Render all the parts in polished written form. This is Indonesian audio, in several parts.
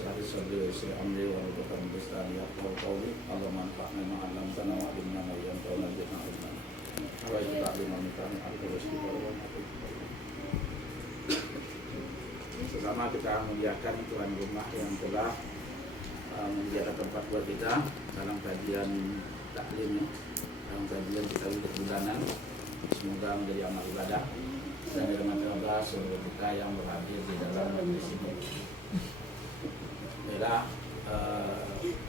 اشرح لي صدري ويسر امري واحلل عقدة من لساني يفقهوا قولي اللهم انفعنا بما علمتنا وعلمنا ما ينفعنا وزدنا علما وإذ تعلم المكان على وسيله Pertama kita muliakan tuan rumah yang telah menjadi tempat buat kita dalam kajian taklim, dalam kajian kita hidup bulanan. Semoga menjadi amal ibadah dan semoga seluruh kita yang berhadir di dalam majlis ini. Bila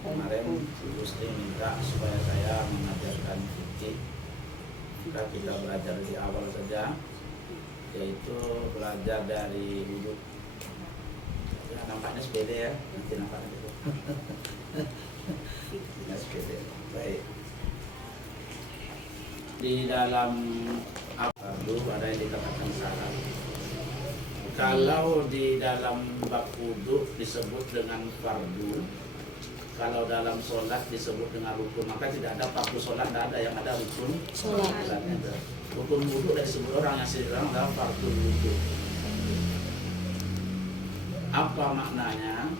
kemarin Gusti minta supaya saya mengajarkan fikih, maka kita belajar di awal saja, yaitu belajar dari wudhu. Ya, nampaknya sepede ya, nanti nampaknya itu. Ya, sepede. Baik. Di dalam fardu ada yang dikatakan syarat. Kalau di dalam bab wudhu disebut dengan fardu, kalau dalam sholat disebut dengan rukun, maka tidak ada fardu sholat, tidak ada yang ada rukun sholat. Rukun wudhu dari disebut orang yang sedang dalam fardu wudhu. Apa maknanya?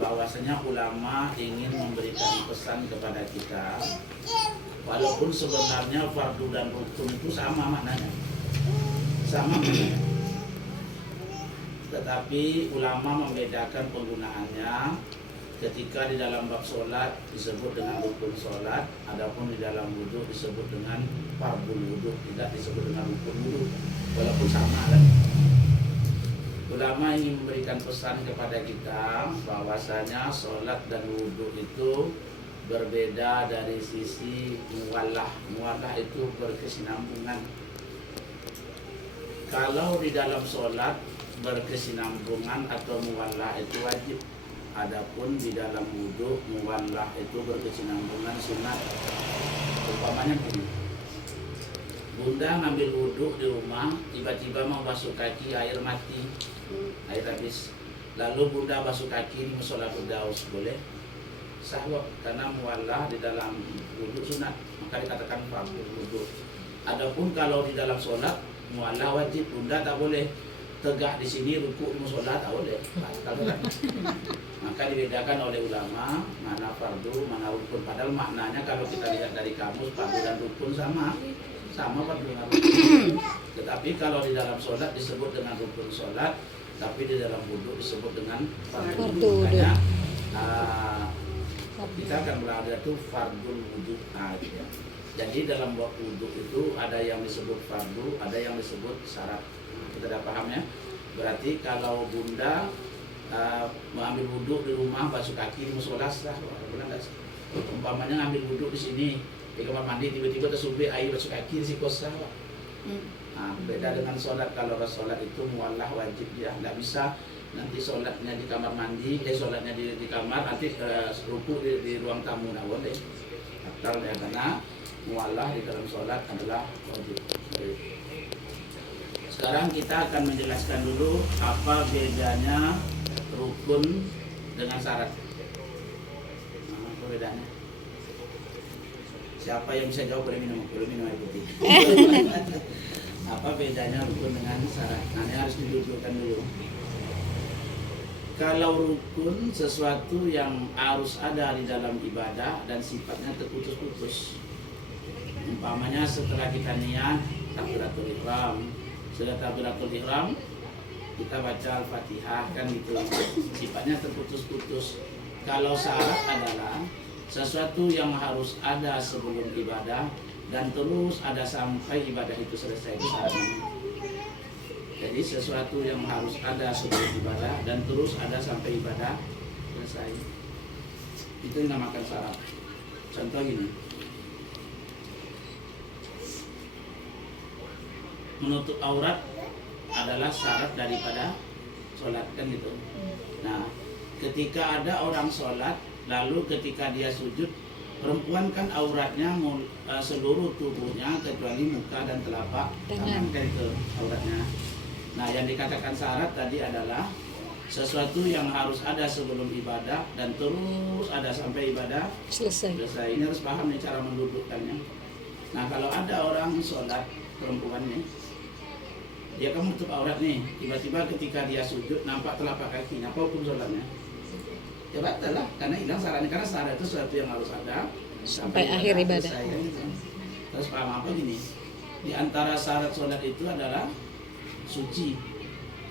Bahwasanya ulama ingin memberikan pesan kepada kita, walaupun sebenarnya fardu dan rukun itu sama maknanya, tetapi ulama membedakan penggunaannya. Ketika di dalam bab sholat disebut dengan rukun sholat, adapun di dalam wudhu disebut dengan fardhu wudhu, tidak disebut dengan rukun wudhu, walaupun sama kan. Ulama ingin memberikan pesan kepada kita bahwasanya sholat dan wudhu itu berbeda dari sisi muwallah. Muwallah itu berkesinambungan. Kalau di dalam sholat berkesinambungan atau muwallah itu wajib. Adapun di dalam wudhu muwallah itu berkesinambungan sunat. Umpamanya begini, Bunda ngambil wudhu di rumah, tiba-tiba mau basuh kaki, air mati, air habis. Lalu Bunda basuh kaki di musola Firdaus, boleh? Sahwab, karena muwallah di dalam wudhu sunat, maka dikatakan fardhu wudhu. Adapun kalau di dalam sholat muwallah wajib, Bunda tak boleh tegak di sini rukuk di musola, tak boleh. Maka dibedakan oleh ulama mana fardu, mana rukun. Padahal maknanya kalau kita lihat dari kamus, fardu dan rukun sama fardu dan rukun. Tetapi kalau di dalam sholat disebut dengan rukun sholat, tapi di dalam wudhu disebut dengan fardu. Makanya kita akan belajar itu fardul wudhu. Ya. Jadi dalam wudhu itu ada yang disebut fardu, ada yang disebut syarat. Kita dah paham ya. Berarti kalau Bunda mengambil wudhu di rumah, basuh kaki di musola sah. Umpamanya ngambil wudhu di sini di kamar mandi, tiba-tiba tersubit air basuh kaki di situ sah. Beda dengan sholat. Kalau sholat itu muwallah wajib ya, nggak bisa nanti sholatnya di kamar mandi, sholatnya di kamar, nanti rukuk di ruang tamu, nggak boleh. Akal ya, karena muwallah di dalam sholat adalah wajib. Sekarang kita akan menjelaskan dulu apa bedanya rukun dengan syarat. Apa bedanya? Siapa yang bisa jawab boleh minum air putih. Apa bedanya rukun dengan syarat? Nah, ini harus didudukkan dulu. Kalau rukun sesuatu yang harus ada di dalam ibadah dan sifatnya terputus-putus. Umpamanya setelah kita niat takbiratul ihram, sudah takbiratul ihram kita baca Al-Fatihah kan gitu, sifatnya terputus-putus. Kalau syarat adalah sesuatu yang harus ada sebelum ibadah dan terus ada sampai ibadah itu selesai, itu syarat. Jadi sesuatu yang harus ada sebelum ibadah dan terus ada sampai ibadah selesai, itu dinamakan syarat. Contoh gini, menutup aurat adalah syarat daripada sholat kan gitu. Nah, ketika ada orang sholat, lalu ketika dia sujud, perempuan kan auratnya seluruh tubuhnya kecuali muka dan telapak tangan kan itu auratnya. Nah, yang dikatakan syarat tadi adalah sesuatu yang harus ada sebelum ibadah dan terus ada sampai ibadah selesai. Ini harus paham nih cara mendudukkannya. Nah, kalau ada orang sholat perempuan nih, dia kan menutup aurat nih, tiba-tiba ketika dia sujud nampak telapak kakinya, apa hukum sholatnya? ya batal lah, karena hilang syaratnya. Karena syarat itu sesuatu yang harus ada Sampai akhir ibadah. selesai, kan gitu. Terus paham apa gini? Di antara syarat sholat itu adalah suci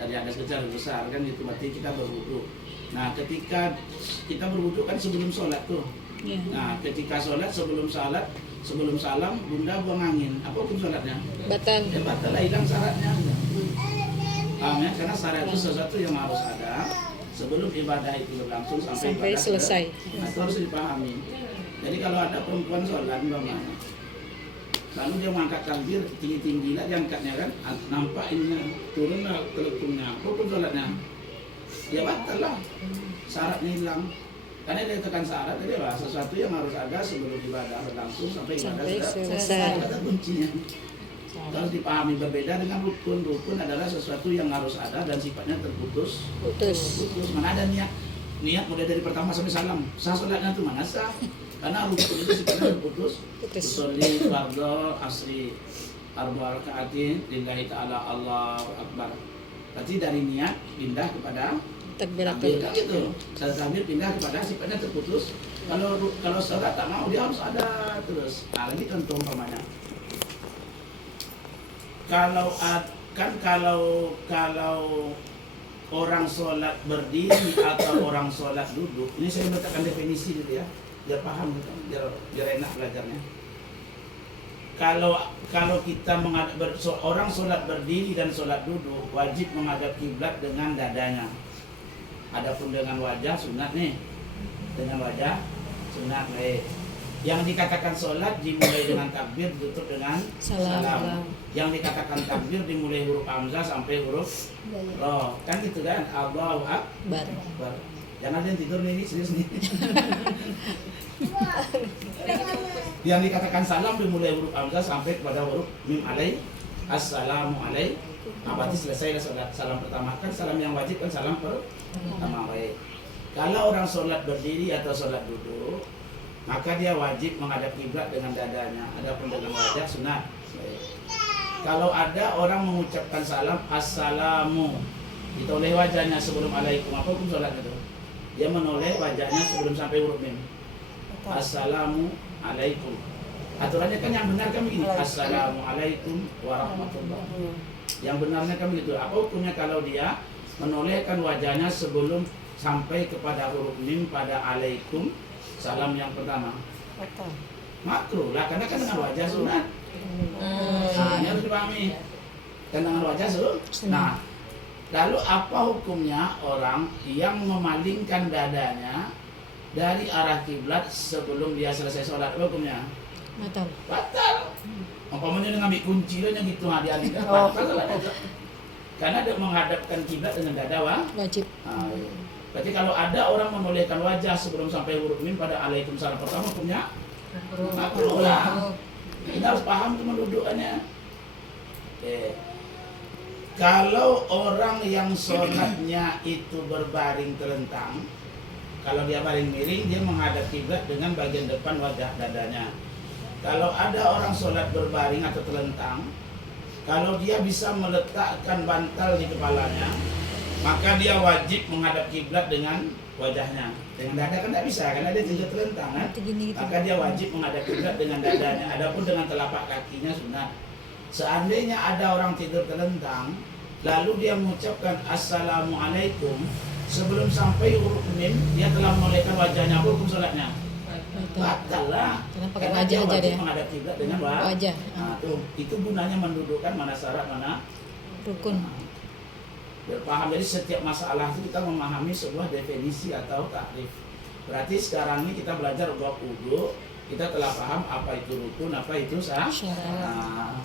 dari hadas kecil dan besar, kan gitu. Berarti kita berwudu. Nah, ketika kita berwudu kan sebelum sholat tuh. Ya. Nah, ketika sholat sebelum salam, bunda buang angin. Apa hukum sholatnya? Batal. Ya batal lah, hilang syaratnya. Paham ya? Karena syarat itu sesuatu yang harus ada sebelum ibadah itu berlangsung sampai ibadah selesai. Nah, itu harus dipahami. Jadi kalau ada perempuan sholat umpamanya, lalu dia mengangkat takbir tinggi-tinggi lah, dia angkatnya kan, nampak ininya, turun lah telekungnya, apa pun sholatnya, ya batal lah, syaratnya hilang. Karena dia tekan syarat, jadi lah sesuatu yang harus ada sebelum ibadah berlangsung sampai ibadah selesai. Kata kuncinya. Harus dipahami, berbeda dengan rukun. Rukun adalah sesuatu yang harus ada dan sifatnya terputus. Putus. Mana ada niat mulai dari pertama sampai salam, sah sholatnya itu mana sah? Karena rukun itu sifatnya terputus. Usolli fardhu asri arba'a raka'atin lillahi ta'ala Allahu akbar. Berarti dari niat pindah kepada takbir kan gitu. Setelah takbir pindah kepada sifatnya terputus. Kalau sholat tak mau, dia harus ada terus. Nah, lagi contoh umpamanya. Kalau orang sholat berdiri atau orang sholat duduk, ini saya letakkan definisi dulu ya, biar paham gitu, biar enak belajarnya. Kalau kita orang sholat berdiri dan sholat duduk wajib menghadap kiblat dengan dadanya. Adapun dengan wajah sunat nih, dengan wajah sunat baik. Yang dikatakan sholat dimulai dengan takbir, ditutup dengan salam. Yang dikatakan takbir dimulai huruf hamzah sampai huruf roh, kan gitu kan? Allahu akbar. Jangan ada yang tidur nih, ini serius nih. Yang dikatakan salam dimulai huruf hamzah sampai kepada huruf mim alai. Assalamu alaikum. Nah, berarti selesai sholat. Salam pertama kan salam yang wajib kan salam pertama baik. Kalau orang sholat berdiri atau sholat duduk, maka dia wajib menghadap kiblat dengan dadanya. Adapun dengan wajah sunat. Kalau ada orang mengucapkan salam assalamu, ditoleh wajahnya sebelum alaikum, apa hukum sholatnya itu? Dia menoleh wajahnya sebelum sampai huruf mim. Assalamu alaikum. Aturannya kan yang benar kan begini. Assalamualaikum warahmatullahi. Yang benarnya kan begitu. Apa hukumnya kalau dia menolehkan wajahnya sebelum sampai kepada huruf mim pada alaikum, salam yang pertama? Makruh lah, karena kan dengan wajah sunat. Nah, ini harus dipahami. Dan dengan wajah sunat. Nah, lalu apa hukumnya orang yang memalingkan dadanya dari arah kiblat sebelum dia selesai sholat? Apa hukumnya? Batal. Umpamanya dia ngambil kunci dia gitu, dia batal. Karena dia menghadapkan kiblat dengan dada wajib. Nah, berarti kalau ada orang menolehkan wajah sebelum sampai huruf mim pada Waalaikumsalam pertama, hukumnya makruh lah. Kita harus paham kedudukannya. Kalau orang yang sholatnya itu berbaring terlentang, kalau dia baring miring, dia menghadap kiblat dengan bagian depan wajah dadanya. Kalau ada orang sholat berbaring atau terlentang, kalau dia bisa meletakkan bantal di kepalanya, maka dia wajib menghadap kiblat dengan wajahnya. Dengan dada kan tidak bisa, karena dia juga terlentang kan? Maka dia wajib menghadap kiblat dengan dadanya. Adapun dengan telapak kakinya sunat. Seandainya ada orang tidur terlentang, lalu dia mengucapkan assalamualaikum, sebelum sampai huruf mim, dia telah menolehkan wajahnya. Apa hukum sholatnya? Batal lah. Karena dia wajib menghadap kiblat dengan wajah. Nah, itu gunanya mendudukkan mana syarat, mana rukun. Biar paham. Jadi setiap masalah itu kita memahami sebuah definisi atau takrif. Berarti sekarang ini kita belajar bab wudu, kita telah paham apa itu rukun, apa itu syarat. Nah,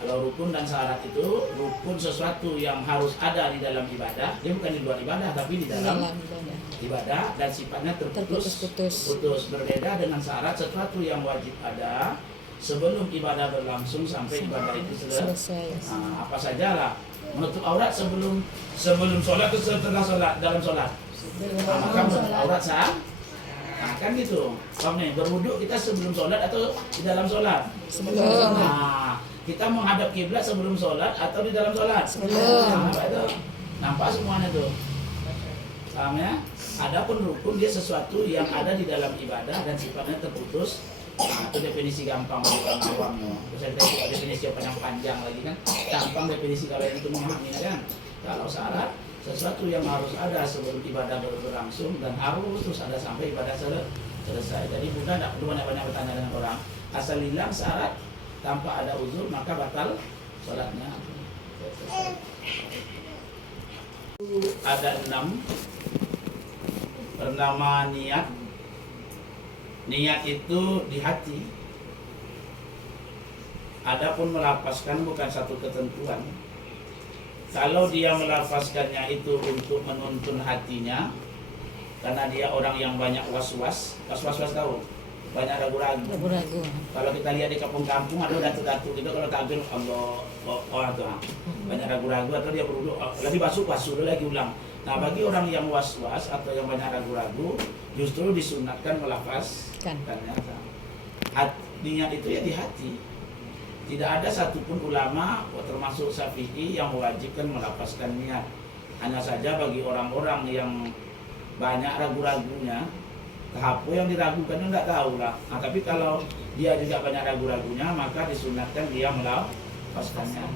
kalau rukun dan syarat itu, rukun sesuatu yang harus ada di dalam ibadah, dia bukan di luar ibadah tapi di dalam ibadah, dan sifatnya terputus. Berbeda dengan syarat, sesuatu yang wajib ada sebelum ibadah berlangsung sampai ibadah itu selesai. Nah, apa saja lah. Menutup aurat sebelum sholat atau setelah sholat, dalam sholat. Nah, maka menutup aurat sah. Nah, kan gitu. Paham nih, berwuduk kita sebelum sholat atau di dalam sholat? Sebelum. Nah, kita menghadap kiblat sebelum sholat atau di dalam sholat? Sebelum. Nah, itu nampak semuanya tuh. Paham ya? Adapun rukun dia sesuatu yang ada di dalam ibadah dan sifatnya terputus. Nah, itu definisi gampang bagi orang awam. Terus kita juga definisi yang panjang lagi kan. Gampang definisi kalau yang itu memahami kan. Kalau syarat sesuatu yang harus ada sebelum ibadah berlangsung dan harus terus ada sampai ibadah selesai. Jadi Buddha tidak perlu banyak-banyak bertanya dengan orang. Asal hilang syarat tanpa ada uzur maka batal sholatnya. Ada 6. Pertama niat. Niat itu di hati. Adapun melafazkan bukan satu ketentuan. Kalau dia melafazkannya itu untuk menuntun hatinya, karena dia orang yang banyak was-was tahu, banyak ragu-ragu. Ragu-ragu. Kalau kita lihat di kampung-kampung ada datu-datu gitu, kalau tampil Allah tuh banyak ragu-ragu atau dia berwudu lagi basuh dulu lagi ulang. Nah bagi orang yang was-was atau yang banyak ragu-ragu justru disunatkan melafazkan. Niat itu ya di hati. Tidak ada satupun ulama termasuk Syafi'i yang mewajibkan melafazkan niat. Hanya saja bagi orang-orang yang banyak ragu-ragunya, tahap yang diragukan enggak tahu lah. Nah, tapi kalau dia juga banyak ragu-ragunya maka disunatkan dia melafazkannya.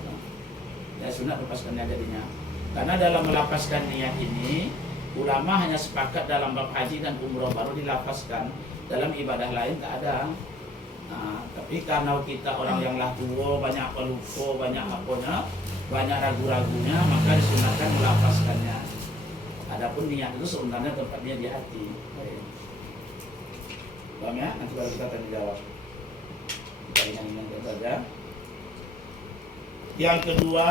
Ya sunat melafazkannya jadinya. Karena dalam melafazkan niat ini ulama hanya sepakat dalam bab haji dan umroh baru dilafazkan. Dalam ibadah lain tak ada. Nah, tapi karena kita orang yang lah tua, banyak pelupa, banyak apanya, banyak ragu-ragunya, maka disunatkan melafazkannya. Adapun niat itu sebenarnya tempatnya di hati. Paham ya? Nanti baru kita tanya jawab. Kita ingat-ingat saja. Yang kedua,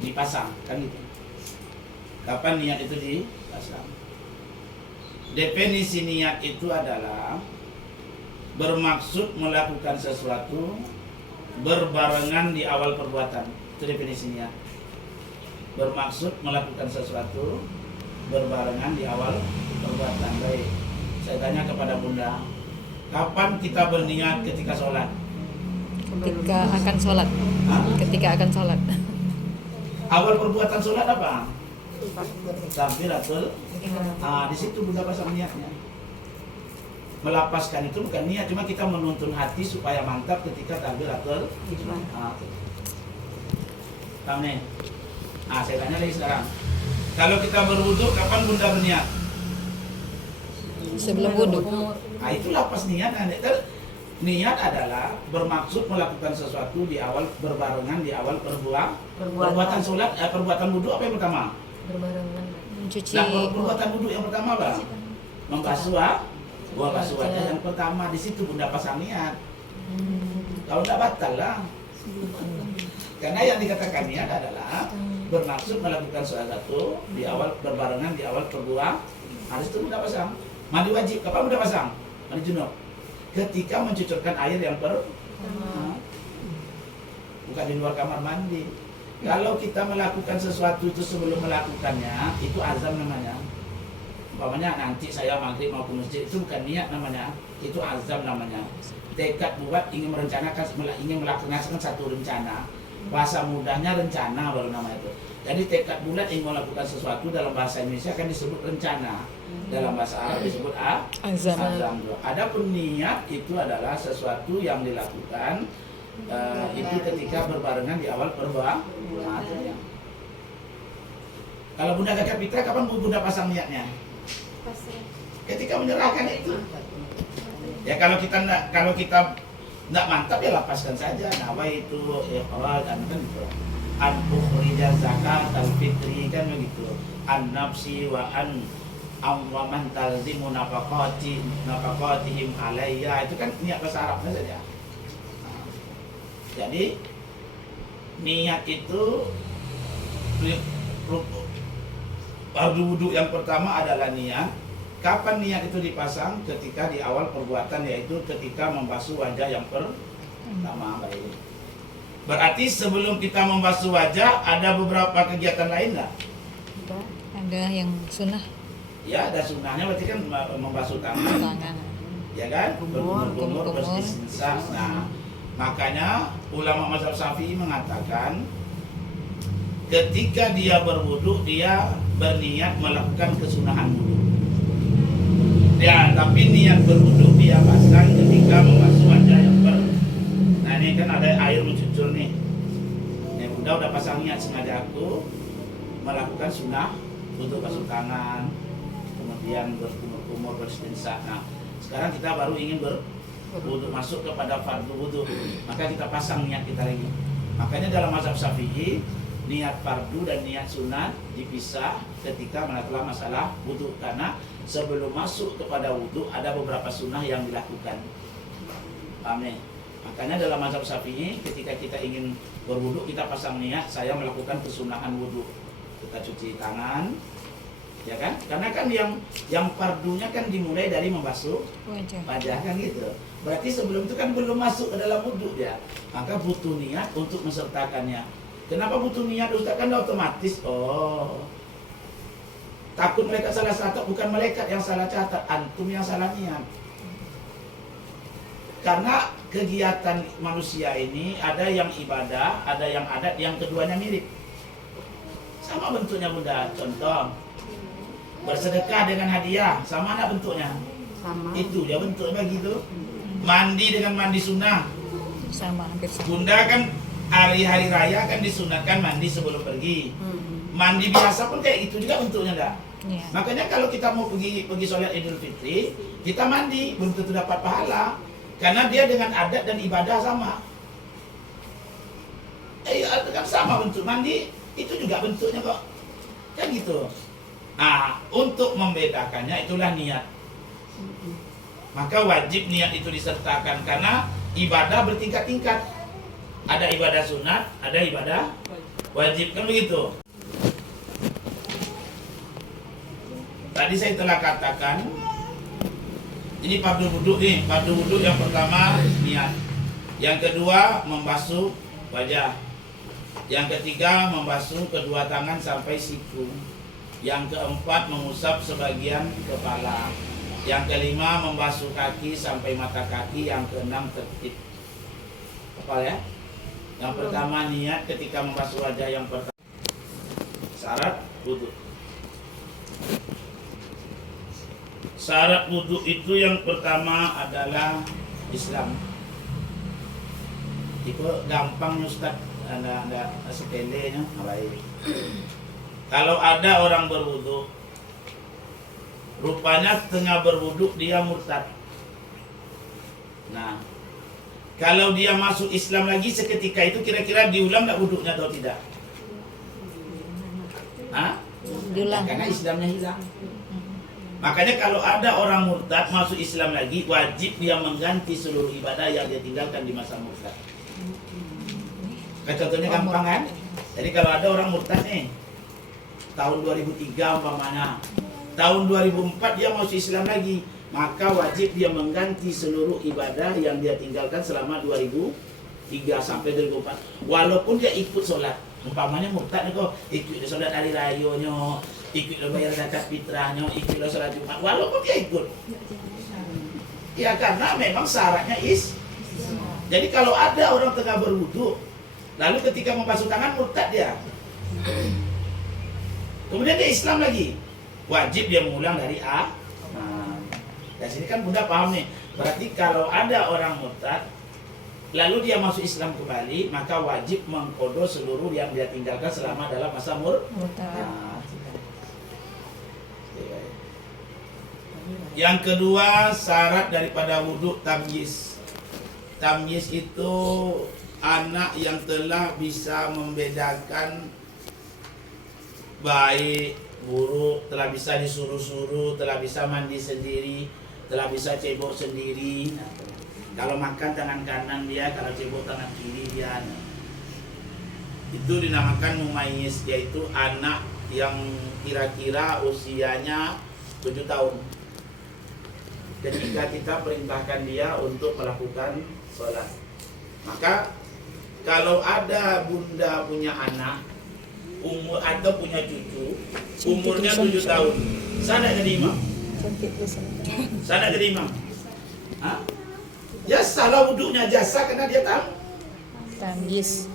dipasang, kan gitu. Kapan niat itu dipasang? Definisi niat itu adalah bermaksud melakukan sesuatu berbarengan di awal perbuatan. Itu definisi niat. Bermaksud melakukan sesuatu berbarengan di awal perbuatan. Baik, saya tanya kepada Bunda, kapan kita berniat ketika sholat? Ketika akan sholat. Ketika akan sholat. Awal perbuatan sholat apa? Takbiratul. Di situ Bunda pasang niatnya. Melapaskan itu bukan niat, cuma kita menuntun hati supaya mantap ketika takbiratul. Tahu nih? Saya tanya lagi sekarang. Kalau kita berwudu, kapan Bunda berniat? Sebelum wudu. Itu lapas niat. Niat adalah bermaksud melakukan sesuatu di awal berbarengan di awal perbuatan sholat, perbuatan wudu apa yang pertama? Berbarengan. Mencuci. Nah, perbuatan wudu yang pertama apa? Membasuh wajah yang pertama. Di situ Bunda pasang niat. Kalau tidak batal lah. Karena yang dikatakan niat adalah bermaksud melakukan sesuatu di awal berbarengan di awal perbuatan. Harus itu Bunda pasang. Mandi wajib, kapan Bunda pasang? Mandi junub. Ketika mencucurkan air yang bukan di luar kamar mandi. Kalau kita melakukan sesuatu itu sebelum melakukannya, itu azam namanya. Umpamanya nanti saya maghrib mau ke masjid, itu bukan niat namanya, itu azam namanya. Tekad buat ingin melaksanakan satu rencana. Bahasa mudahnya rencana baru nama itu. Jadi tekad bulat ingin melakukan sesuatu dalam bahasa Indonesia kan disebut rencana. Dalam bahasa Arab disebut azam. Adapun niat itu adalah sesuatu yang dilakukan itu ketika berbarengan di awal perbuatan. Kalau Bunda Kakak Fitra, kapan Bunda pasang niatnya? Ketika menyerahkan itu. Ya kalau kita enggak mantap ya lapaskan saja. Nawa itu ikhraj kan gitu. An ukhrija zakat al-fitri kan begitu. An nafsi wa an man talzimu nafaqatihim alayya, itu kan niat bahasa Arabnya saja. Jadi niat itu fardu wudu yang pertama adalah niat. Kapan niat itu dipasang? Ketika di awal perbuatan, yaitu ketika membasuh wajah yang pertama. Baik. Berarti sebelum kita membasuh wajah ada beberapa kegiatan lain nggak? Ada yang sunnah. Ya, ada sunnahnya berarti kan membasuh tangan. Ya kan? Berkumur, bersisah. Nah, makanya ulama mazhab Syafi'i mengatakan ketika dia berwudu dia berniat melakukan kesunahan wudu. Ya, tapi niat berwudu dia pasang ketika membasuh wajah yang Nah ini kan ada air mencucur nih. Ya udah pasang niat, sengaja aku melakukan sunnah untuk basuh tangan, kemudian berkumur-kumur, beristinsah. Nah sekarang kita baru ingin berwudu, masuk kepada fardu wudu, maka kita pasang niat kita lagi. Makanya dalam mazhab Syafi'i niat fardu dan niat sunat dipisah ketika menatlah masalah wudu, karena sebelum masuk kepada wudu ada beberapa sunnah yang dilakukan. Amin. Makanya dalam mazhab Syafi'i ketika kita ingin berwudu kita pasang niat saya melakukan kesunahan wudu. Kita cuci tangan, ya kan? Karena kan yang fardunya kan dimulai dari membasuh wajah kan gitu. Berarti sebelum itu kan belum masuk ke dalam wudu ya. Maka butuh niat untuk mensertakannya. Kenapa butuh niat Ustaz? Kan otomatis. Oh. Takut mereka salah catat, bukan malaikat yang salah catat, antum yang salah niat. Karena kegiatan manusia ini ada yang ibadah, ada yang adat, yang keduanya mirip. Sama bentuknya Bunda. Contoh, bersedekah dengan hadiah, sama ada bentuknya? Sama. Itu dia bentuknya begitu. Mandi dengan mandi sunnah, Sama, hampir sama. Bunda kan hari-hari raya kan disunatkan mandi sebelum pergi. Mandi biasa pun kayak gitu juga bentuknya enggak? Iya. Makanya kalau kita mau pergi sholat Idul Fitri, kita mandi belum tentu dapat pahala, karena dia dengan adat dan ibadah sama. Kan sama bentuk mandi, itu juga bentuknya kok. Kan gitu. Nah, untuk membedakannya itulah niat. Maka wajib niat itu disertakan karena ibadah bertingkat-tingkat. Ada ibadah sunat, ada ibadah wajib, kan begitu. Tadi saya telah katakan ini fardu wudu nih. Fardu wudu yang pertama niat, yang kedua membasuh wajah, yang ketiga membasuh kedua tangan sampai siku, yang keempat mengusap sebagian kepala, yang kelima membasuh kaki sampai mata kaki, yang keenam tertib. Apa ya? Yang pertama niat ketika membasuh wajah yang pertama. Syarat wudu. Syarat wudu itu yang pertama adalah Islam. Itu gampang Ustaz, ada sepelenya. Baik. Kalau ada orang berwudu, rupanya tengah berwudu dia murtad. Nah, kalau dia masuk Islam lagi seketika itu kira-kira diulang tak wudunya atau tidak? Hah? Diulang. Karena Islamnya hilang. Makanya kalau ada orang murtad masuk Islam lagi, wajib dia mengganti seluruh ibadah yang dia tinggalkan di masa murtad. Kan contohnya gampang kan? Jadi kalau ada orang murtad nih, tahun 2003 umpamanya, tahun 2004 dia masuk Islam lagi, maka wajib dia mengganti seluruh ibadah yang dia tinggalkan selama 2003 sampai 2004. Walaupun dia ikut sholat, umpamanya murtad kok ikut sholat hari rayanya, ikut bayar zakat fitrahnya, ikut sholat Jumat, walaupun dia ikut. Ya karena memang syaratnya Jadi kalau ada orang tengah berwudu, lalu ketika membasuh tangan murtad dia, kemudian dia Islam lagi, wajib dia mengulang dari A. Nah, dari sini kan Bunda paham nih. Berarti kalau ada orang murtad, lalu dia masuk Islam kembali, maka wajib mengkodo seluruh yang dia tinggalkan selama dalam masa murtad. Nah, yang kedua syarat daripada wudu tamyiz. Tamyiz itu anak yang telah bisa membedakan baik buruk, telah bisa disuruh-suruh, telah bisa mandi sendiri, telah bisa cebok sendiri. Nah, kalau makan tangan kanan dia, kalau cebok tangan kiri dia. Itu dinamakan mumayyiz, yaitu anak yang kira-kira usianya 7 tahun. Ketika kita perintahkan dia untuk melakukan sholat, maka kalau ada bunda punya anak umur atau punya cucu umurnya 7 tahun, sana jadi imam. Sana jadi imam. Ya salah wudhunya jasa karena dia tahu. Tamyiz.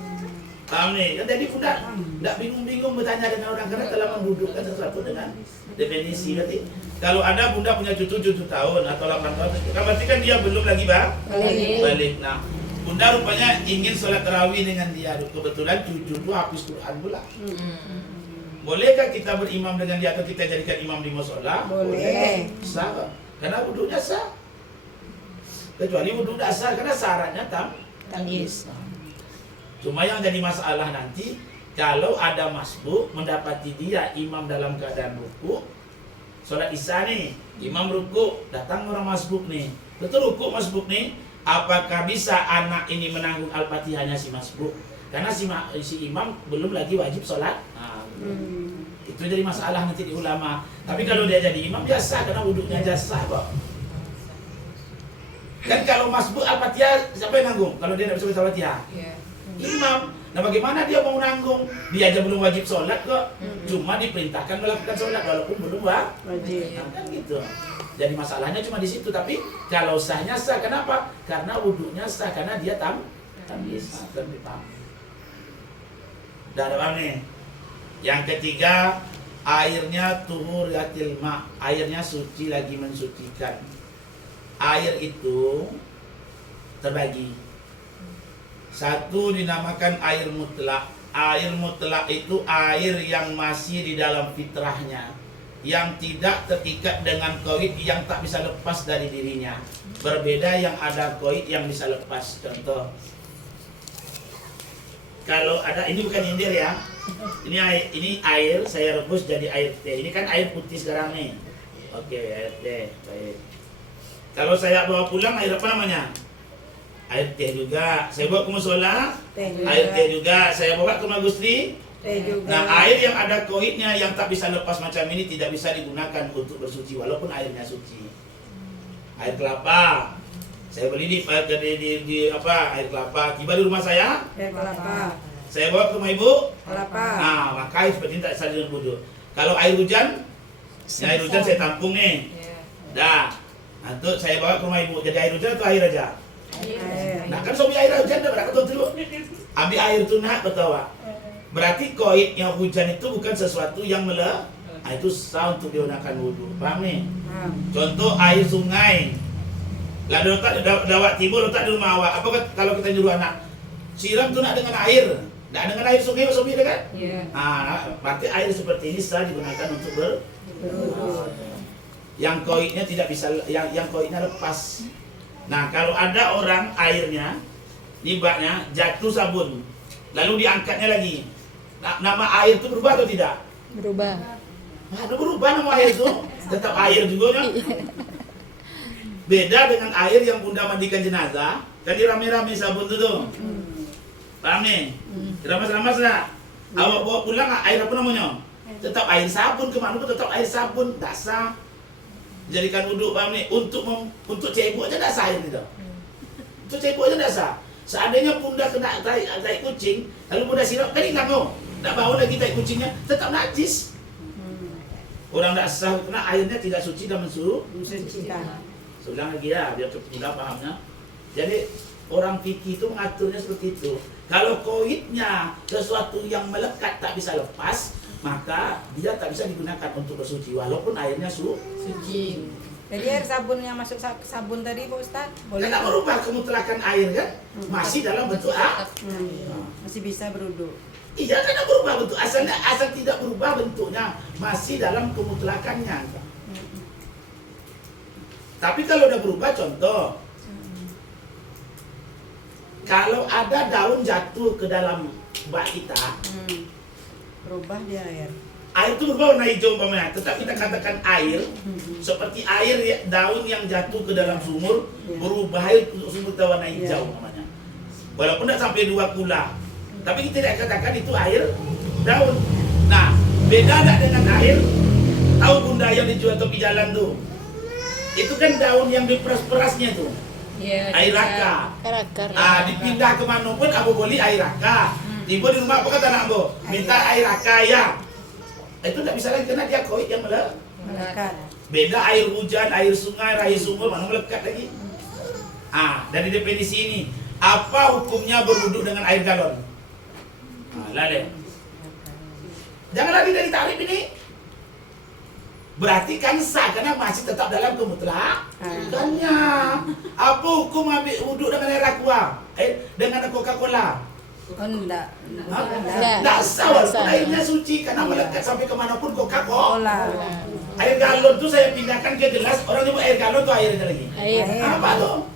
Paham nih? Jadi bunda tidak bingung-bingung bertanya dengan orang karena telah mendudukkan sesuatu dengan definisi. Berarti kalau ada bunda punya cucu 7 tahun atau 8 tahun, berarti kan dia belum lagi balik. Nah, bunda rupanya ingin sholat tarawih dengan dia. Kebetulan cucu itu hafiz Quran pula. Bolehkah kita berimam dengan dia atau kita jadikan imam di musola? Boleh. Sah. Karena wudhunya sah. Kecuali wudhu dasar karena syaratnya tamyiz. Cuma yang jadi masalah nanti kalau ada masbuk mendapati dia imam dalam keadaan ruku, sholat isya nih, imam ruku, datang orang masbuk nih, betul ruku masbuk nih, apakah bisa anak ini menanggung al-fatihahnya si masbuk? Karena si imam belum lagi wajib sholat. Nah, itu jadi masalah nanti di ulama. Tapi kalau dia jadi imam biasa karena wudhunya jasa kok. Kan kalau masbuk al-fatihah siapa yang nanggung? Kalau dia tidak bisa baca al-fatihah? Imam. Nah bagaimana dia mau nanggung? Dia aja belum wajib sholat kok. Cuma diperintahkan melakukan sholat walaupun belum wajib. Nah, kan gitu. Jadi masalahnya cuma di situ. Tapi kalau sahnya sah, kenapa? Karena wudhunya sah, karena dia tamyiz. Dah ada nih. Yang ketiga, airnya tuhuriyatil ma, airnya suci lagi mensucikan. Air itu terbagi. Satu dinamakan air mutlak. Air mutlak itu air yang masih di dalam fitrahnya, yang tidak terikat dengan qaid yang tak bisa lepas dari dirinya. Berbeda yang ada qaid yang bisa lepas. Contoh, kalau ada, ini bukan nyindir ya. Ini air saya rebus jadi air teh. Ini kan air putih sekarang nih. Oke, air teh. Baik. Kalau saya bawa pulang air apa namanya? Air teh juga. Saya bawa ke musola, air teh juga. Saya bawa ke Magusti, teh juga. Nah, air yang ada koidnya yang tak bisa lepas macam ini tidak bisa digunakan untuk bersuci walaupun airnya suci. Air kelapa. Saya beli di air kelapa. Tiba di rumah saya, air kelapa. Saya bawa ke rumah ibu, kelapa. Nah, maka air seperti ini tak bisa dengan wudhu. Kalau air hujan, air hujan saya tampung nih. Dah. Nah, itu saya bawa ke rumah ibu. Jadi air hujan atau air aja? Nah, kan sobi air hujan dah berapa tuh? Ambil air tu nak betawa. Berarti koid yang hujan itu bukan sesuatu yang Nah, itu sah untuk digunakan wudhu. Paham nih? Contoh air sungai. Lah letak dawat timur letak di rumah awak. Apa kalau kita nyuruh anak siram tu nak dengan air? Nah, dengan air sungai sobi kan? Nah, berarti air seperti ini sah digunakan untuk berwudhu. Yang koidnya tidak bisa, yang koidnya lepas. Nah, kalau ada orang airnya, libaknya jatuh sabun, lalu diangkatnya lagi, nama air itu berubah atau tidak? Berubah. Nah, berubah nama air itu, tetap air juga kan? Beda dengan air yang bunda mandikan jenazah, kan rame-rame sabun itu tuh. Paham nih? Ramas-ramas lah. Awak bawa pulang air apa namanya? Tetap air sabun, kemana pun tetap air sabun, dasar. Jadikan wudhu, paham nih? Untuk cebok aja dah sah air itu. Untuk cebok aja dah sah. Seandainya bunda kena tai kucing, lalu bunda siram, kan hilang loh. Tak bawa lagi tai kucingnya, tetap najis. Orang tak sah karena airnya tidak suci dan mensucikan. Sebelah lagi ya, biar bunda pahamnya. Jadi orang fikih itu mengaturnya seperti itu. Kalau koidnya sesuatu yang melekat tak bisa lepas, maka dia tak bisa digunakan untuk bersuci walaupun airnya suci. Jadi air sabun yang masuk sabun tadi Pak Ustaz boleh Tidak merubah kemutlakan air kan? Masih dalam bentuk masih bisa berwudu. Iya, karena berubah bentuk. Asal tidak berubah bentuknya, masih dalam kemutlakannya. Tapi kalau udah berubah, contoh, kalau ada daun jatuh ke dalam bak kita, berubah dia air. Air itu berubah warna hijau umpamanya. Tetap kita katakan air seperti air daun yang jatuh ke dalam sumur berubah air untuk sumur warna hijau umpamanya. Walaupun tidak sampai 2 kula, tapi kita tidak katakan itu air daun. Nah, beda tidak dengan air? Tahu bunda yang dijual tepi jalan tuh? Itu kan daun yang diperas-perasnya tuh. Air raka. Dipindah ke mana pun abu beli air raka. Tiba di rumah apa kata anak abu? Minta air raka ya. Itu tidak bisa lagi karena dia koid yang melekat. Beda air hujan, air sungai, air sumur mana melekat lagi. Dari definisi ini, apa hukumnya berwudhu dengan air galon? Lale. Jangan lagi dari tarif ini. Berarti kan sah karena masih tetap dalam kemutlakannya. Apa hukum ambil wudhu dengan air aqua? Dengan Coca-Cola? Oh, enggak. Tidak sah walaupun airnya suci karena melekat sampai kemanapun Coca-Cola. Olah. Air galon tuh saya pindahkan ke gelas, orang nyebut air galon tuh airnya lagi. Air. Apa tuh?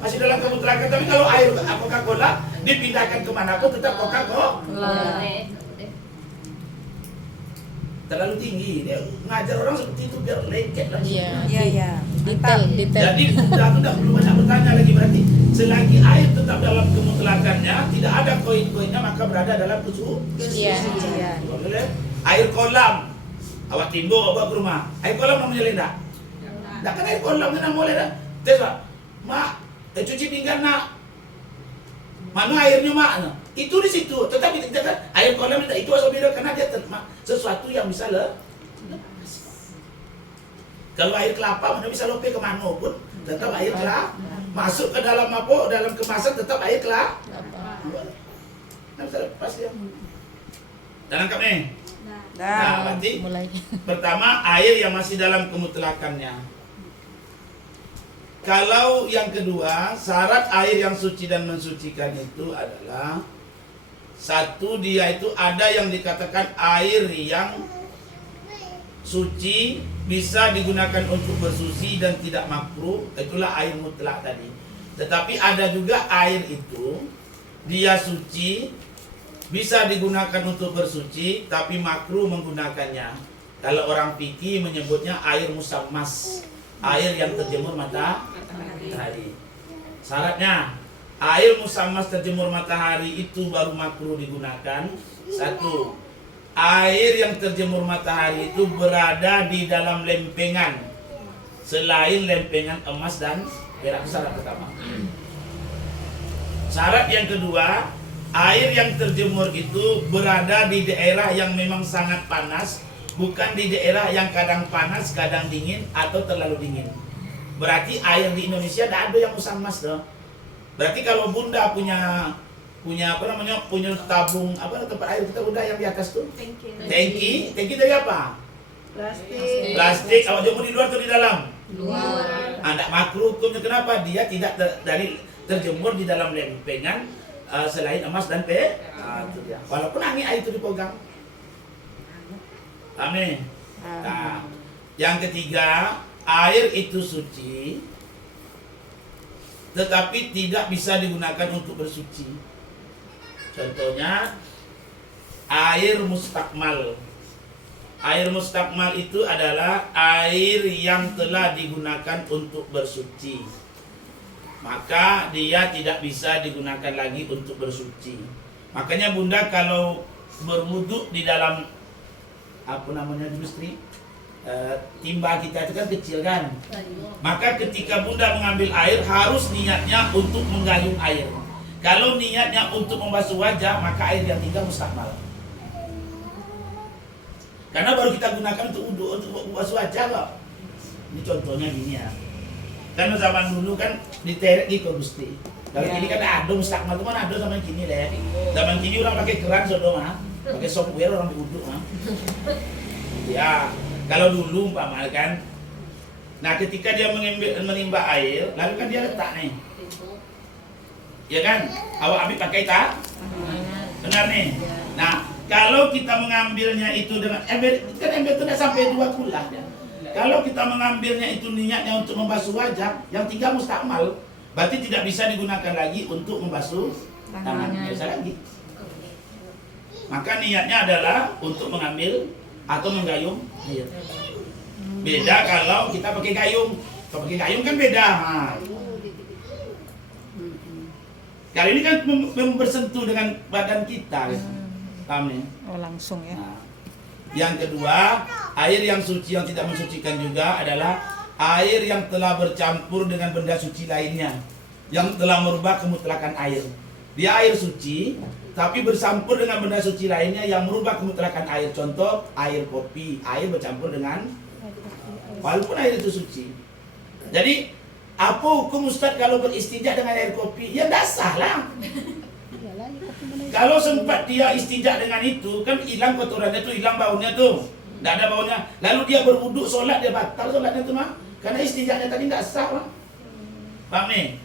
Masih dalam kemutlakan, tapi kalau air Coca-Cola dipindahkan kemanapun tetap Coca-Cola. Terlalu tinggi, dia ngajar orang seperti itu biar lengket lagi. Iya. Iya. Detail. Jadi Bunda itu tidak perlu banyak bertanya lagi, berarti selagi air tetap dalam kemutlakannya, tidak ada koin-koinnya maka berada dalam Iya. Iya. Boleh? Air kolam, awak timbul bawa ke rumah. Air kolam mau nyelin tak? Tak kan air kolam kan boleh tak? Tes pak, mak, cuci pinggan nak. Mana airnya mak? Itu di situ. Tetapi kita kan air kolam itu asal beda karena dia sesuatu yang bisa kalau air kelapa mana bisa lope kemana pun tetap air kelapa. Masuk ke dalam apa? Dalam kemasan tetap air kelapa. Nah, bisa lepas dia. Dan angkat nih. Nah, berarti Mulai. pertama air yang masih dalam kemutlakannya. Kalau yang kedua, syarat air yang suci dan mensucikan itu adalah satu, dia itu ada yang dikatakan air yang suci bisa digunakan untuk bersuci dan tidak makruh, itulah air mutlak tadi. Tetapi ada juga air itu dia suci bisa digunakan untuk bersuci tapi makruh menggunakannya. Kalau orang fikih menyebutnya air musammas, air yang terjemur matahari. Syaratnya air musammas terjemur matahari itu baru makruh digunakan. Satu, air yang terjemur matahari itu berada di dalam lempengan selain lempengan emas dan perak. Syarat pertama. Syarat yang kedua, air yang terjemur itu berada di daerah yang memang sangat panas, bukan di daerah yang kadang panas, kadang dingin atau terlalu dingin. Berarti air di Indonesia tidak ada yang musammas tuh. Berarti kalau Bunda punya tabung tempat air kita Bunda yang di atas tuh? Tangki dari apa? Plastik. Awak jemur di luar atau di dalam? Luar. Tidak makruh hukumnya. Kenapa? Dia tidak terjemur di dalam lempengan selain emas dan perak. Itu dia. Walaupun angin air itu dipegang. Amin. Nah, yang ketiga, air itu suci tetapi tidak bisa digunakan untuk bersuci. Contohnya air mustakmal. Air mustakmal itu adalah air yang telah digunakan untuk bersuci. Maka dia tidak bisa digunakan lagi untuk bersuci. Makanya Bunda kalau berwudu di dalam industri timba kita itu kan kecil kan. Maka ketika Bunda mengambil air harus niatnya untuk menggayung air. Kalau niatnya untuk membasuh wajah maka air yang tinggal mustakmal. Karena baru kita gunakan untuk wudu, untuk membasuh wajah kok. Ini contohnya gini ya. Karena zaman dulu kan diterek di Gusti. Kalau ini kan ada mustakmal itu kan ada zaman kini deh. Zaman kini orang pakai keran sodoma, pakai software orang wudu mah. Ya. Kalau dulu umpama kan, nah ketika dia menimba air, lalu kan dia letak nih, ya kan? Awak ambil pakai tak? Benar nih. Nah kalau kita mengambilnya itu dengan ember, kan ember itu tidak sampai 2 kulah. Ya. Kalau kita mengambilnya itu niatnya untuk membasuh wajah, yang 3 mustakmal, berarti tidak bisa digunakan lagi untuk membasuh tangan biasa lagi. Maka niatnya adalah untuk mengambil atau menggayung air. Beda kalau kita pakai gayung. Kalau pakai gayung kan beda. Kali ini kan bersentuh dengan badan kita. Paham nih? Oh, langsung ya. Nah, yang kedua, air yang suci yang tidak mensucikan juga adalah air yang telah bercampur dengan benda suci lainnya, yang telah merubah kemutlakan air. Dia air suci, tapi bercampur dengan benda suci lainnya yang merubah kemutlakan air. Contoh, air kopi, air bercampur dengan, walaupun air itu suci. Jadi, apa hukum Ustaz kalau beristinja dengan air kopi? Ya tidak sah lah. Kalau sempat dia istijak dengan itu, kan hilang kotorannya tuh, hilang baunya tuh. Tidak ada baunya. Lalu dia berwuduk sholat, dia batal sholatnya tuh mah. Karena istijaknya tadi tidak sah mah. Paham nih?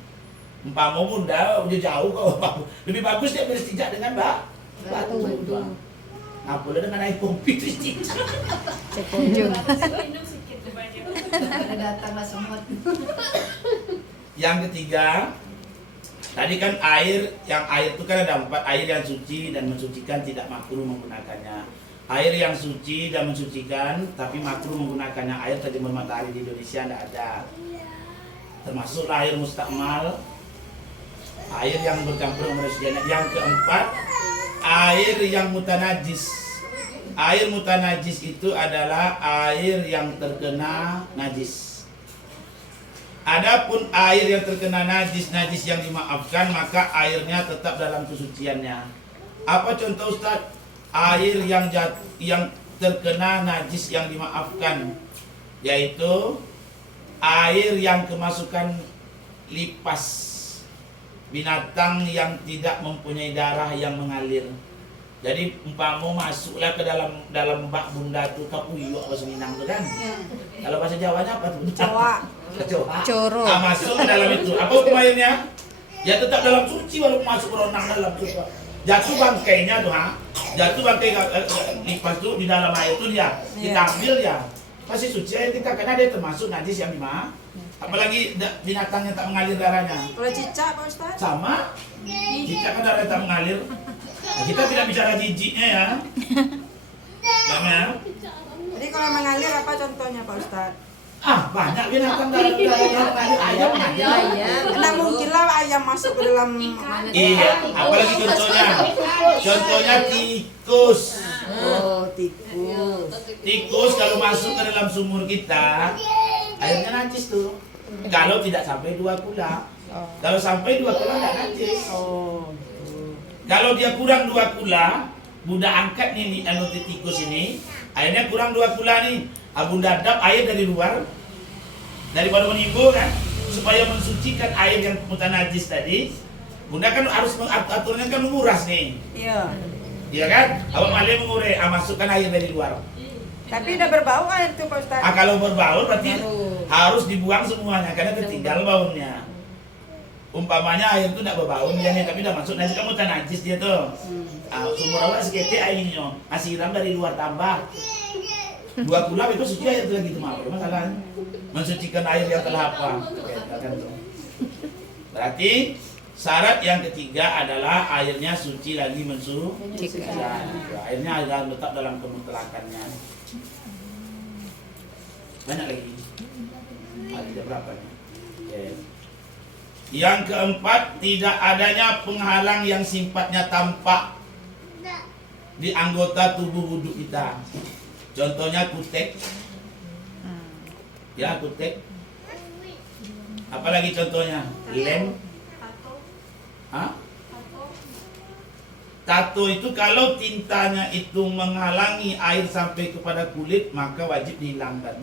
Umpama bunda udah jauh kok. Lebih bagus dia beristijak dengan batu. Apa boleh dengan air pompi itu istijak. Cek kunjung. Datanglah semut. Yang ketiga, tadi kan air itu kan ada 4, air yang suci dan mensucikan tidak makruh menggunakannya. Air yang suci dan mensucikan tapi makruh menggunakannya. Air terjemur matahari di Indonesia tidak ada. Termasuklah air mustakmal, air yang bercampur dengan oksigen. Yang keempat, air yang mutanajis. Air mutanajis itu adalah air yang terkena najis. Adapun air yang terkena najis yang dimaafkan, maka airnya tetap dalam kesuciannya. Apa contoh Ustaz? Air yang terkena najis yang dimaafkan, yaitu air yang kemasukan lipas, binatang yang tidak mempunyai darah yang mengalir. Jadi umpama masuklah ke dalam bak bunda tuh kapuyuk bahasa Minang tuh kan. Kalau bahasa Jawanya apa tuh? Jawa. Coro. Masuk ke dalam itu. Apa hukum airnya? Ya tetap dalam suci walaupun masuk berenang dalam itu. Jatuh bangkainya tuh jatuh bangkai lipas tuh di dalam air itu dia diambil ya. Masih suci air kita karena dia termasuk najis yang dimaaf. Apalagi binatang yang tak mengalir darahnya. Kalau cicak Pak Ustaz? Sama. Cicak kan darah tak mengalir. Nah, kita tidak bicara jijiknya ya. Ya. Jadi kalau mengalir apa contohnya Pak Ustaz? Banyak binatang darah yang mengalir. Ayam mengalir. Tidak mungkin lah ayam masuk ke dalam. Iya, apalagi contohnya. Contohnya tikus. Oh, tikus. Tikus kalau masuk ke dalam sumur kita, airnya najis tuh. Kalau tidak sampai 2 kula. Kalau sampai 2 kula tidak najis. Kalau dia kurang 2 kula, bunda angkat nih tikus ini, airnya kurang 2 kula nih. Bunda dap air dari luar, daripada menimbul kan, supaya mensucikan air yang mutanajis tadi. Bunda kan harus aturannya kan menguras nih. Iya. Iya kan? Abang Male mengurai, masukkan air dari luar. Tapi udah berbau air tuh Pak Ustaz. Kalau berbau berarti harus dibuang semuanya karena tertinggal baunya. Umpamanya air itu tidak berbau dia nih, tapi udah masuk najis, kamu tak najis dia tuh. Sumur awak sekete airnya, siram dari luar tambah. 2 kula itu suci air itu lagi itu mah, masalah. Mensucikan air yang telah apa? Berarti syarat yang ketiga adalah airnya suci lagi mensucikan. Airnya harus tetap dalam kemutlakannya. Banyak lagi. Ada berapa nih? Yang keempat, tidak adanya penghalang yang sifatnya tampak di anggota tubuh wudhu kita. Contohnya kutek. Ya, kutek. Apalagi contohnya? Lem. Tato itu kalau tintanya itu menghalangi air sampai kepada kulit, maka wajib dihilangkan.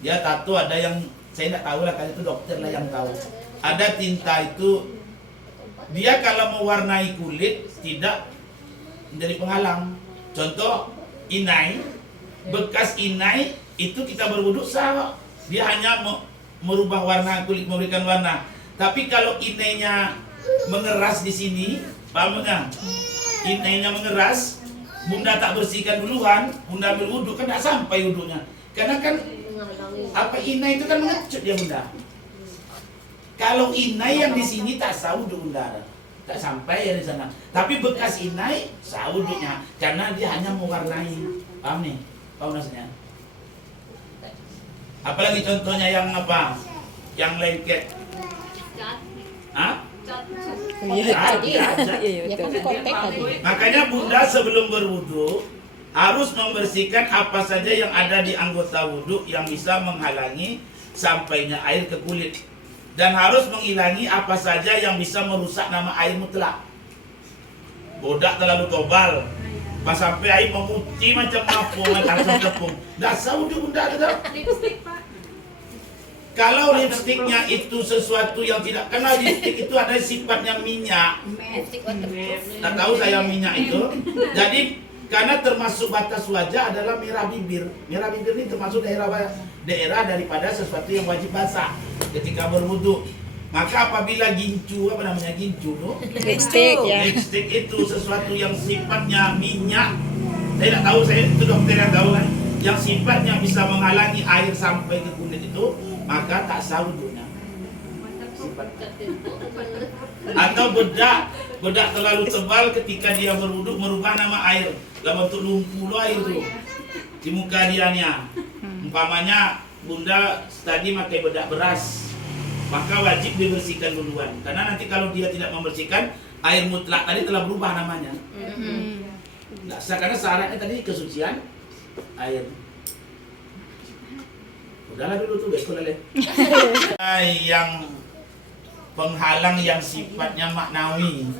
Ya, tato ada yang saya tidak tahu lah, kali itu dokter lah yang tahu. Ada tinta itu dia kalau mewarnai kulit tidak menjadi penghalang. Contoh inai, bekas inai itu kita berwudhu sah, dia hanya merubah warna kulit, memberikan warna. Tapi kalau inainya mengeras di sini, paham enggak? Inainya mengeras, bunda tak bersihkan duluan, bunda ambil wudhu kan tak sampai wudhunya. Karena kan apa inai itu kan mengecut dia bunda. Kalau inai yang di sini tak sah wudhu bunda, tak sampai ya di sana. Tapi bekas inai sah wudhunya karena dia hanya mewarnai. Paham nih? Paham maksudnya? Apalagi contohnya yang apa? Yang lengket. Makanya bunda sebelum berwudhu harus membersihkan apa saja yang ada di anggota wudhu yang bisa menghalangi sampainya air ke kulit. Dan harus menghilangi apa saja yang bisa merusak nama air mutlak. Bodak terlalu tebal, pas sampai air memutih macam apa, macam tepung. Dasar wudhu bunda ada. Lipstick Pak. Kalau lipstiknya itu sesuatu yang tidak, karena lipstik itu ada sifatnya minyak. Tak tahu saya minyak itu. Jadi karena termasuk batas wajah adalah merah bibir. Merah bibir ini termasuk daerah daripada sesuatu yang wajib basah ketika berwudu. Maka apabila gincu, apa namanya gincu, no? Lipstick ya. Lipstik itu sesuatu yang sifatnya minyak. Saya tidak tahu, saya itu dokter yang tahu kan. Yang sifatnya bisa menghalangi air sampai ke kulit itu, maka tak sah wudunya. Atau bedak terlalu tebal ketika dia berwudu merubah nama air dalam bentuk lumpur air itu di muka dianya. Umpamanya bunda tadi pakai bedak beras, maka wajib dibersihkan duluan, karena nanti kalau dia tidak membersihkan, air mutlak tadi telah berubah namanya. Nggak sah, karena syaratnya tadi kesucian air. Udahlah dulu tuh, besok lele. Yang penghalang yang sifatnya maknawi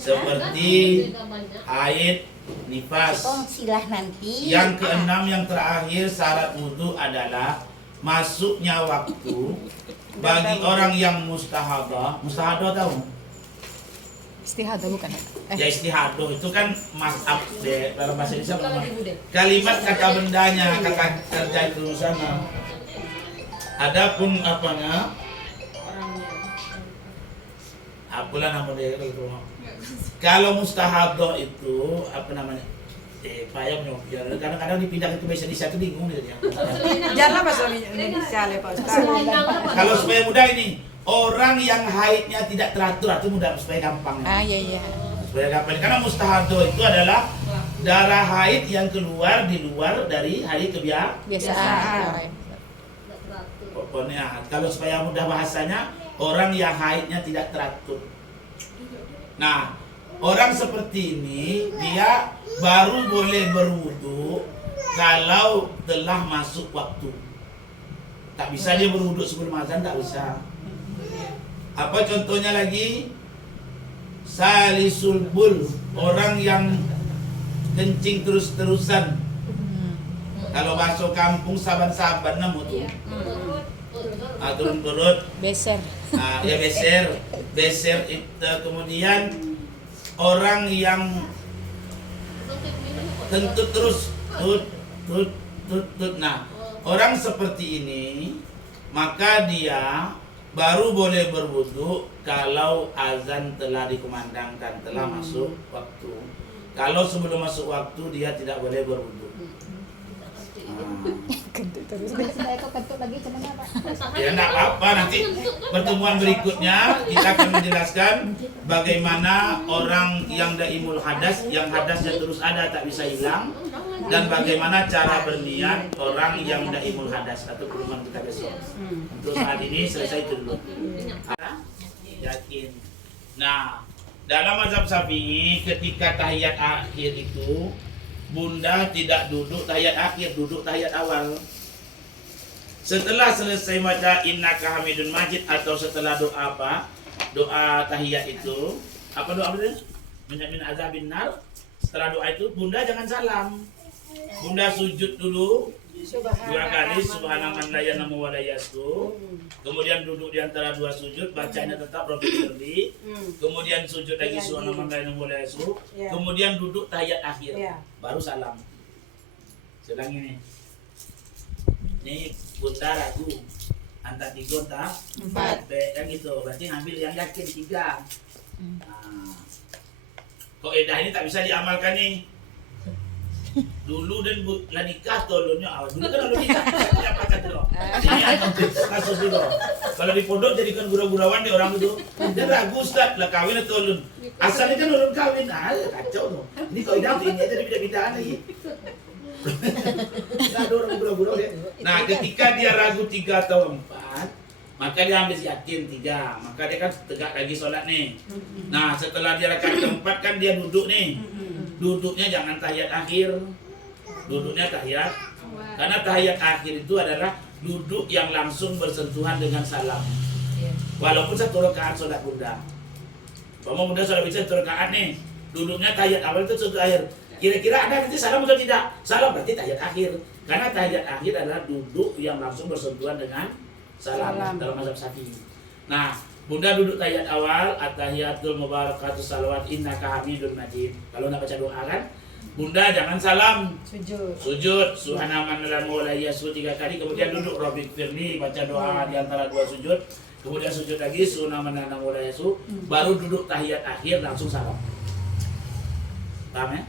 seperti haid, nifas. Silah nanti. Yang keenam yang terakhir syarat wudu adalah masuknya waktu bagi orang yang mustahadah. Mustahadah tahu? Istihadah bukan? Ya istihadah itu kan dalam bahasa Indonesia kalimat kata bendanya, kata kerja itu sama. Adapun apanya? Apalah nama dia itu. Kalau mustahadah itu apa namanya? Payah biar kadang-kadang dipindahkan ke bahasa Indonesia itu bingung dia. Jangan bahasa Indonesia ya Pak Ustaz. Kalau supaya mudah ini, orang yang haidnya tidak teratur itu mudah supaya gampang. Iya. Supaya gampang. Karena mustahadah itu adalah darah haid yang keluar di luar dari hari Biasaan. Pokoknya kalau supaya mudah bahasanya, orang yang haidnya tidak teratur. Nah, orang seperti ini dia baru boleh berwudu kalau telah masuk waktu. Tak bisa dia berwudu sebelum azan, tak bisa. Apa contohnya lagi? Salisul bul, orang yang kencing terus-terusan. Kalau masuk kampung saban-saban namun tuh. Turun-turun. Beser. Ya beser itu. Kemudian orang yang tentu terus tut. Nah, orang seperti ini maka dia baru boleh berwudu kalau azan telah dikumandangkan, telah masuk waktu. Kalau sebelum masuk waktu dia tidak boleh berwudu. Kentut terus. Ya enggak apa-apa, nanti pertemuan berikutnya kita akan menjelaskan bagaimana orang yang daimul hadas, yang hadasnya terus ada tak bisa hilang, dan bagaimana cara berniat orang yang daimul hadas atau pertemuan kita besok. Untuk saat ini selesai itu dulu. Yakin. Nah, dalam mazhab Syafi'i ketika tahiyat akhir itu bunda tidak duduk tahiyat akhir, duduk tahiyat awal. Setelah selesai baca innaka hamidun majid atau setelah doa apa? Doa tahiyat itu, apa doa itu? Min azabin nar. Setelah doa itu bunda jangan salam. Bunda sujud dulu 2 kali subhanallahi la yanamu wa la yasku. Kemudian duduk di antara 2 sujud, bacanya tetap Rabbil. Kemudian sujud lagi subhanallahi la yanamu wa la yasku. Kemudian duduk tahiyat akhir. Baru salam. Sedang ini. Ini bunda ragu antara 3 entah 4 kan gitu. Berarti ngambil yang yakin 3. Nah, kok edah ini tak bisa diamalkan nih. Dulu dan lah nikah tolongnya awal dulu kan nikah siapa kata dulu ini ada kasus dulu kalau di pondok jadikan gurau-gurauan di orang itu dia ragu Ustaz lah kawin atau tolong asalnya kan orang kawin kacau tuh ini kau hidup ini aja beda-bedaan lagi ada orang gurau-gurau dia. Nah ketika dia ragu 3 atau 4 maka dia ambil yakin 3 maka dia kan tegak lagi sholat nih. Nah setelah dia rakaat keempat kan dia duduk nih. Duduknya jangan tahiyat akhir, duduknya tahiyat, karena tahiyat akhir itu adalah duduk yang langsung bersentuhan dengan salam. Walaupun 1 rakaat sholat bunda, kalau bunda sholat bisa 1 rakaat nih, duduknya tahiyat awal itu 1 akhir. Kira-kira ada nanti salam atau tidak? Salam berarti tahiyat akhir, karena tahiyat akhir adalah duduk yang langsung bersentuhan dengan salam, Salam. dalam mazhab Syafi'i. Nah, Bunda duduk tahiyat awal, at-tahiyatul mubarakatuh salawat innaka hamidun majid. Kalau nak baca doa kan, Bunda jangan salam, Sujud. sujud subhanaman la yasu 3 kali, kemudian duduk Rabbik firli, baca doa di antara 2 sujud, kemudian sujud lagi subhanaman la yasu, baru duduk tahiyat akhir langsung salam. Paham ya?